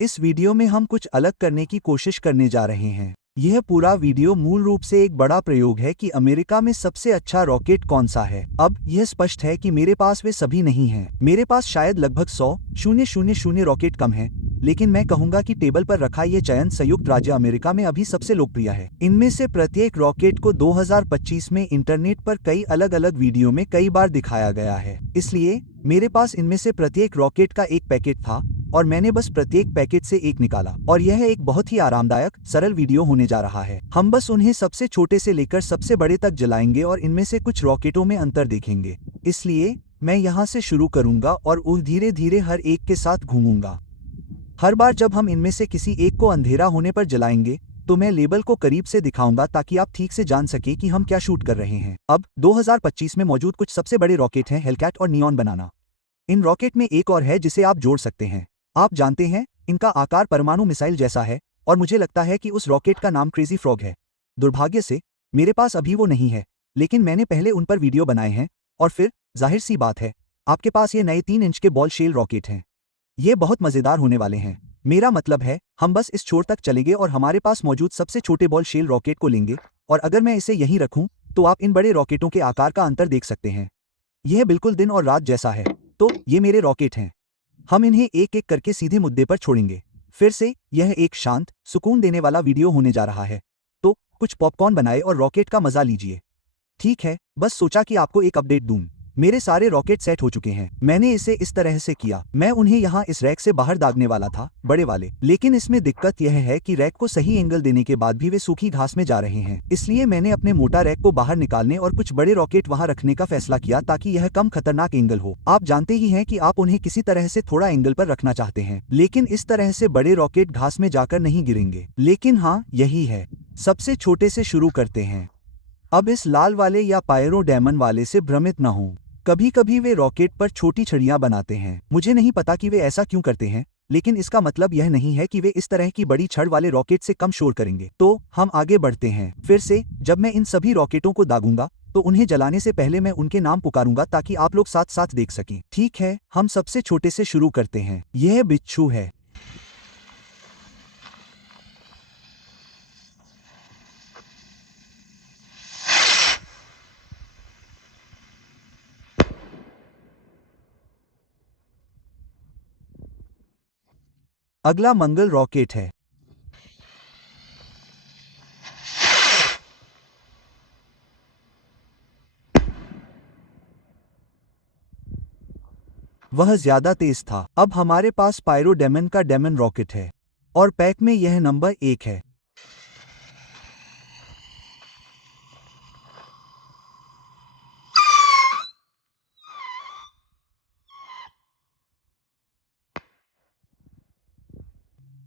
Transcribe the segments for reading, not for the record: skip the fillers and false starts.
इस वीडियो में हम कुछ अलग करने की कोशिश करने जा रहे हैं। यह पूरा वीडियो मूल रूप से एक बड़ा प्रयोग है कि अमेरिका में सबसे अच्छा रॉकेट कौन सा है। अब यह स्पष्ट है कि मेरे पास वे सभी नहीं हैं। मेरे पास शायद लगभग 100,000 रॉकेट कम हैं, लेकिन मैं कहूंगा कि टेबल पर रखा यह चयन संयुक्त राज्य अमेरिका में अभी सबसे लोकप्रिय है। इनमें से प्रत्येक रॉकेट को 2025 में इंटरनेट पर कई अलग अलग वीडियो में कई बार दिखाया गया है। इसलिए मेरे पास इनमें से प्रत्येक रॉकेट का एक पैकेट था और मैंने बस प्रत्येक पैकेट से एक निकाला, और यह एक बहुत ही आरामदायक सरल वीडियो होने जा रहा है। हम बस उन्हें सबसे छोटे से लेकर सबसे बड़े तक जलाएंगे और इनमें से कुछ रॉकेटों में अंतर देखेंगे। इसलिए मैं यहाँ से शुरू करूंगा और धीरे धीरे हर एक के साथ घूमूंगा। हर बार जब हम इनमें से किसी एक को अंधेरा होने पर जलाएंगे तो मैं लेबल को करीब से दिखाऊंगा ताकि आप ठीक से जान सके कि हम क्या शूट कर रहे हैं। अब 2025 में मौजूद कुछ सबसे बड़े रॉकेट हैं हेलकैट और नियॉन बनाना। इन रॉकेट में एक और है जिसे आप जोड़ सकते हैं। आप जानते हैं, इनका आकार परमाणु मिसाइल जैसा है और मुझे लगता है कि उस रॉकेट का नाम क्रेजी फ्रॉग है। दुर्भाग्य से मेरे पास अभी वो नहीं है, लेकिन मैंने पहले उन पर वीडियो बनाए हैं। और फिर जाहिर सी बात है, आपके पास ये नए 3 इंच के बॉल शेल रॉकेट हैं। ये बहुत मजेदार होने वाले हैं। मेरा मतलब है, हम बस इस छोर तक चलेंगे और हमारे पास मौजूद सबसे छोटे बॉल शेल रॉकेट को लेंगे, और अगर मैं इसे यहीं रखूं तो आप इन बड़े रॉकेटों के आकार का अंतर देख सकते हैं। यह बिल्कुल दिन और रात जैसा है। तो ये मेरे रॉकेट हैं। हम इन्हें एक एक करके सीधे मुद्दे पर छोड़ेंगे। फिर से यह एक शांत, सुकून देने वाला वीडियो होने जा रहा है। तो कुछ पॉपकॉर्न बनाए और रॉकेट का मजा लीजिए। ठीक है, बस सोचा कि आपको एक अपडेट दूं। मेरे सारे रॉकेट सेट हो चुके हैं। मैंने इसे इस तरह से किया, मैं उन्हें यहाँ इस रैक से बाहर दागने वाला था, बड़े वाले। लेकिन इसमें दिक्कत यह है कि रैक को सही एंगल देने के बाद भी वे सूखी घास में जा रहे हैं। इसलिए मैंने अपने मोटा रैक को बाहर निकालने और कुछ बड़े रॉकेट वहाँ रखने का फैसला किया ताकि यह कम खतरनाक एंगल हो। आप जानते ही हैं कि आप उन्हें किसी तरह से थोड़ा एंगल पर रखना चाहते हैं, लेकिन इस तरह से बड़े रॉकेट घास में जाकर नहीं गिरेंगे। लेकिन हाँ, यही है। सबसे छोटे से शुरू करते हैं। अब इस लाल वाले या पायरो डायमंड वाले से भ्रमित न हों। कभी कभी वे रॉकेट पर छोटी छड़ियां बनाते हैं। मुझे नहीं पता कि वे ऐसा क्यों करते हैं, लेकिन इसका मतलब यह नहीं है कि वे इस तरह की बड़ी छड़ वाले रॉकेट से कम शोर करेंगे। तो हम आगे बढ़ते हैं। फिर से जब मैं इन सभी रॉकेटों को दागूंगा तो उन्हें जलाने से पहले मैं उनके नाम पुकारूंगा ताकि आप लोग साथ साथ देख सकें। ठीक है, हम सबसे छोटे से शुरू करते हैं। यह बिच्छू है। अगला मंगल रॉकेट है। वह ज्यादा तेज था। अब हमारे पास पायरो डेमन का डेमन रॉकेट है, और पैक में यह नंबर 1 है।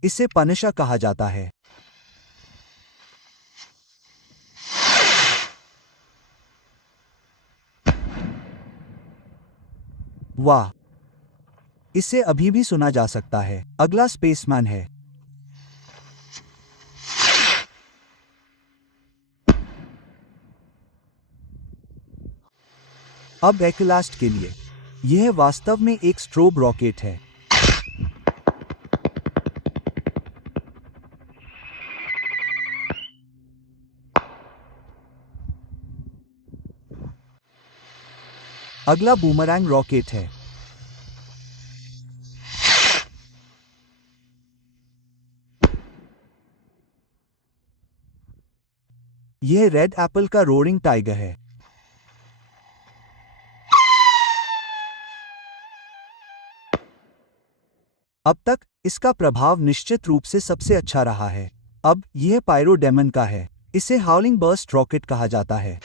इसे पनशा कहा जाता है। वाह, इसे अभी भी सुना जा सकता है। अगला स्पेसमैन है। अब एक्लास्ट के लिए। यह वास्तव में एक स्ट्रोब रॉकेट है। अगला बूमरैंग रॉकेट है। यह रेड एप्पल का रोरिंग टाइगर है। अब तक इसका प्रभाव निश्चित रूप से सबसे अच्छा रहा है। अब यह पायरो डेमन का है। इसे हाउलिंग बर्स्ट रॉकेट कहा जाता है।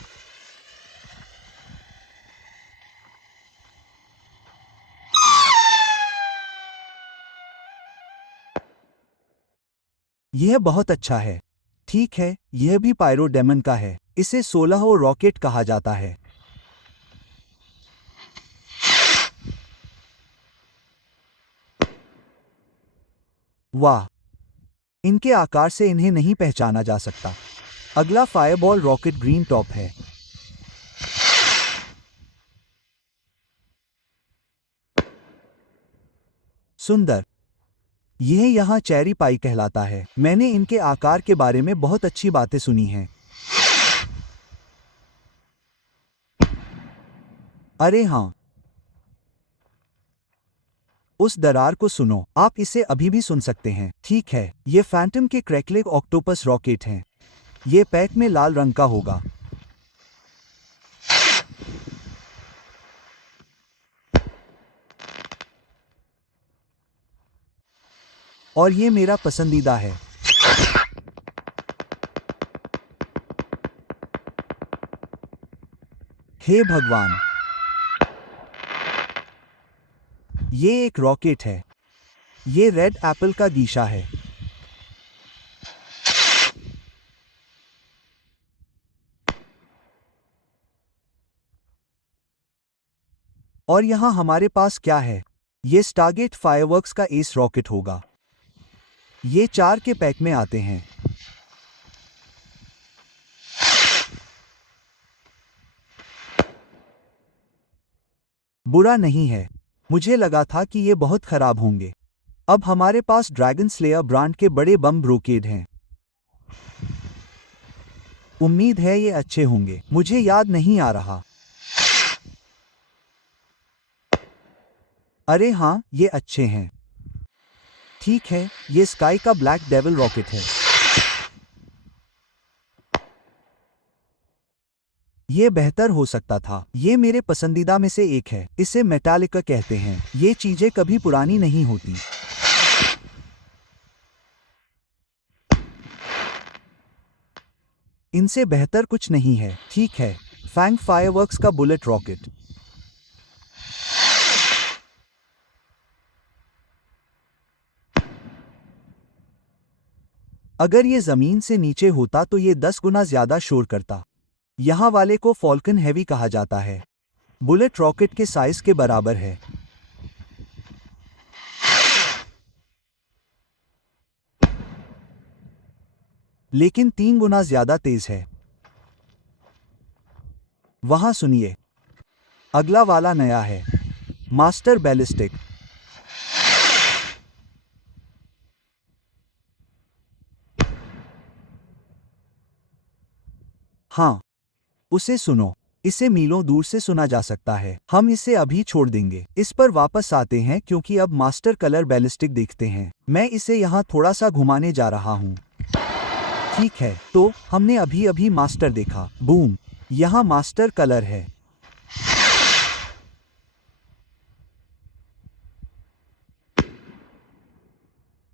यह बहुत अच्छा है। ठीक है, यह भी पायरो डेमन का है। इसे 16 रॉकेट कहा जाता है। वाह, इनके आकार से इन्हें नहीं पहचाना जा सकता। अगला फायरबॉल रॉकेट ग्रीन टॉप है। सुंदर। यह यहाँ चेरी पाई कहलाता है। मैंने इनके आकार के बारे में बहुत अच्छी बातें सुनी हैं। अरे हाँ, उस दरार को सुनो। आप इसे अभी भी सुन सकते हैं। ठीक है, ये फैंटम के क्रैकलेग ऑक्टोपस रॉकेट हैं। ये पैक में लाल रंग का होगा। और ये मेरा पसंदीदा है। हे भगवान, ये एक रॉकेट है। ये रेड एप्पल का गीशा है। और यहाँ हमारे पास क्या है? ये स्टारगेट फायरवर्क्स का एस रॉकेट होगा। ये 4 के पैक में आते हैं। बुरा नहीं है। मुझे लगा था कि ये बहुत खराब होंगे। अब हमारे पास ड्रैगन स्लेयर ब्रांड के बड़े बम ब्रोकेड हैं। उम्मीद है ये अच्छे होंगे। मुझे याद नहीं आ रहा। अरे हाँ, ये अच्छे हैं। ठीक है, ये स्काई का ब्लैक डेविल रॉकेट है। ये बेहतर हो सकता था। ये मेरे पसंदीदा में से एक है। इसे मेटालिका कहते हैं। ये चीजें कभी पुरानी नहीं होती। इनसे बेहतर कुछ नहीं है। ठीक है, फैंग फायरवर्क्स का बुलेट रॉकेट। अगर ये जमीन से नीचे होता तो ये 10 गुना ज्यादा शोर करता। यहाँ वाले को फॉल्कन हैवी कहा जाता है। बुलेट रॉकेट के साइज के बराबर है। लेकिन 3 गुना ज्यादा तेज है। वहां सुनिए, अगला वाला नया है। Master ballistic. हाँ, उसे सुनो। इसे मीलों दूर से सुना जा सकता है। हम इसे अभी छोड़ देंगे। इस पर वापस आते हैं क्योंकि अब मास्टर कलर बैलिस्टिक देखते हैं। मैं इसे यहाँ थोड़ा सा घुमाने जा रहा हूँ। ठीक है, तो हमने अभी अभी मास्टर देखा। बूम, यहाँ मास्टर कलर है।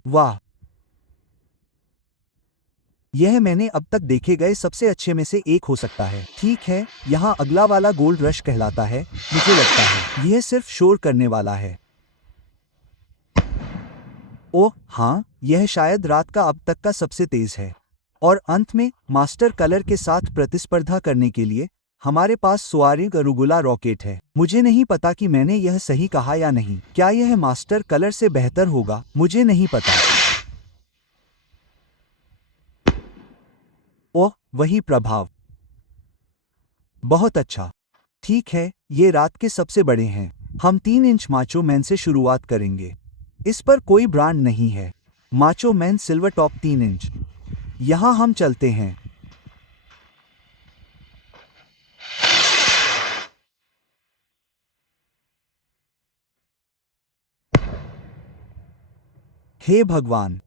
वाह, यह मैंने अब तक देखे गए सबसे अच्छे में से एक हो सकता है। ठीक है, यहाँ अगला वाला गोल्ड रश कहलाता है। मुझे लगता है यह सिर्फ शोर करने वाला है। ओह हाँ, यह शायद रात का अब तक का सबसे तेज है। और अंत में मास्टर कलर के साथ प्रतिस्पर्धा करने के लिए हमारे पास सोआरिंग अरुगुला रॉकेट है। मुझे नहीं पता कि मैंने यह सही कहा या नहीं। क्या यह मास्टर कलर से बेहतर होगा? मुझे नहीं पता। ओह, वही प्रभाव। बहुत अच्छा। ठीक है, ये रात के सबसे बड़े हैं। हम 3 इंच माचो मैन से शुरुआत करेंगे। इस पर कोई ब्रांड नहीं है। Macho man silver top 3 inch. यहाँ हम चलते हैं। हे भगवान,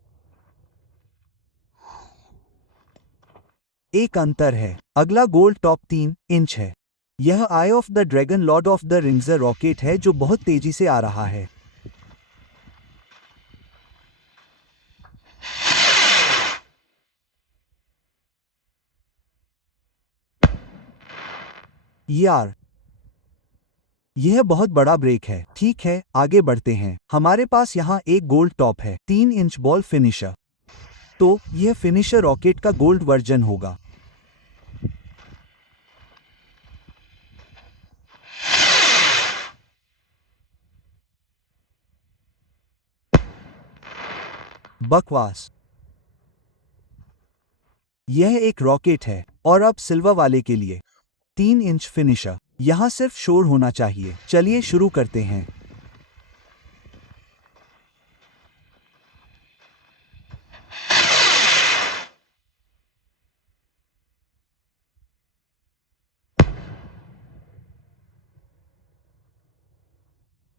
एक अंतर है। अगला गोल्ड टॉप 3 इंच है। यह eye of the dragon lord of the rings rocket है जो बहुत तेजी से आ रहा है। यार, यह बहुत बड़ा ब्रेक है। ठीक है, आगे बढ़ते हैं। हमारे पास यहाँ एक गोल्ड टॉप है, 3 इंच बॉल फिनिशर। तो यह फिनिशर रॉकेट का गोल्ड वर्जन होगा। बकवास। यह एक रॉकेट है। और अब सिल्वर वाले के लिए 3 इंच फिनिशर। यहाँ सिर्फ शोर होना चाहिए। चलिए शुरू करते हैं।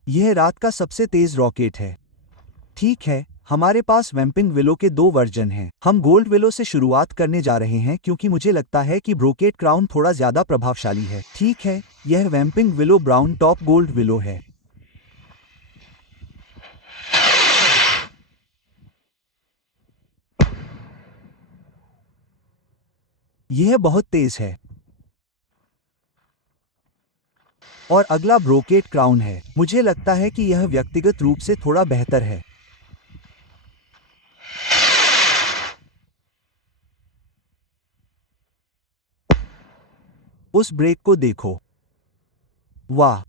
यह रात का सबसे तेज रॉकेट है। ठीक है, हमारे पास वैम्पिंग विलो के 2 वर्जन हैं। हम गोल्ड विलो से शुरुआत करने जा रहे हैं क्योंकि मुझे लगता है कि ब्रोकेट क्राउन थोड़ा ज्यादा प्रभावशाली है। ठीक है, यह vamping willow brown top gold willow है। यह बहुत तेज है। और अगला ब्रोकेट क्राउन है। मुझे लगता है कि यह व्यक्तिगत रूप से थोड़ा बेहतर है। उस ब्रेक को देखो। वाह!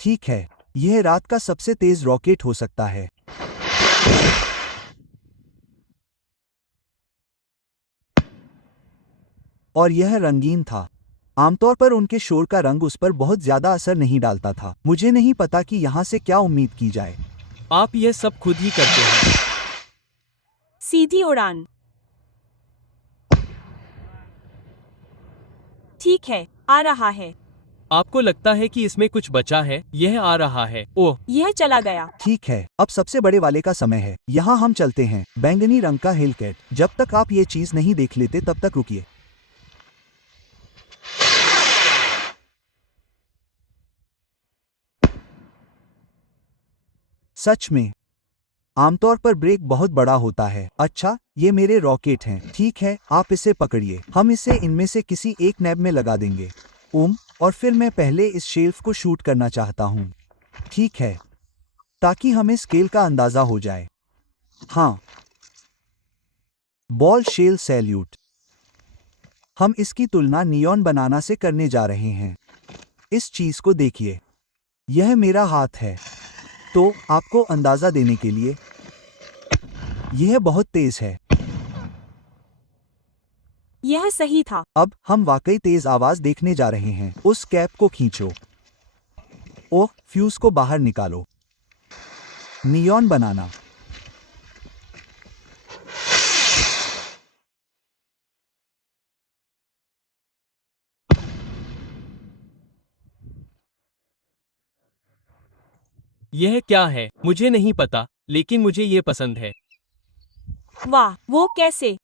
ठीक है, यह रात का सबसे तेज रॉकेट हो सकता है। और यह रंगीन था। आमतौर पर उनके शोर का रंग उस पर बहुत ज्यादा असर नहीं डालता था। मुझे नहीं पता कि यहाँ से क्या उम्मीद की जाए। आप यह सब खुद ही करते हैं। सीधी उड़ान। ठीक है, आ रहा है। आपको लगता है कि इसमें कुछ बचा है? यह आ रहा है। ओह, यह चला गया। ठीक है, अब सबसे बड़े वाले का समय है। यहाँ हम चलते हैं। बैंगनी रंग का हेलकैट। जब तक आप ये चीज नहीं देख लेते तब तक रुकिए। सच में, आमतौर पर ब्रेक बहुत बड़ा होता है। अच्छा, ये मेरे रॉकेट हैं। ठीक है, आप इसे पकड़िए। हम इसे इनमें से किसी एक नैब में लगा देंगे। और फिर मैं पहले इस शेल्फ को शूट करना चाहता हूँ। ठीक है, ताकि हमें स्केल का अंदाजा हो जाए। हाँ, बॉल शेल सैल्यूट। हम इसकी तुलना नियॉन बनाना से करने जा रहे हैं। इस चीज को देखिए। यह मेरा हाथ है। तो आपको अंदाजा देने के लिए, यह बहुत तेज है। यह सही था। अब हम वाकई तेज आवाज देखने जा रहे हैं। उस कैप को खींचो। ओह, फ्यूज को बाहर निकालो। नियॉन बनाना। यह क्या है? मुझे नहीं पता, लेकिन मुझे ये पसंद है। वाह, वो कैसे?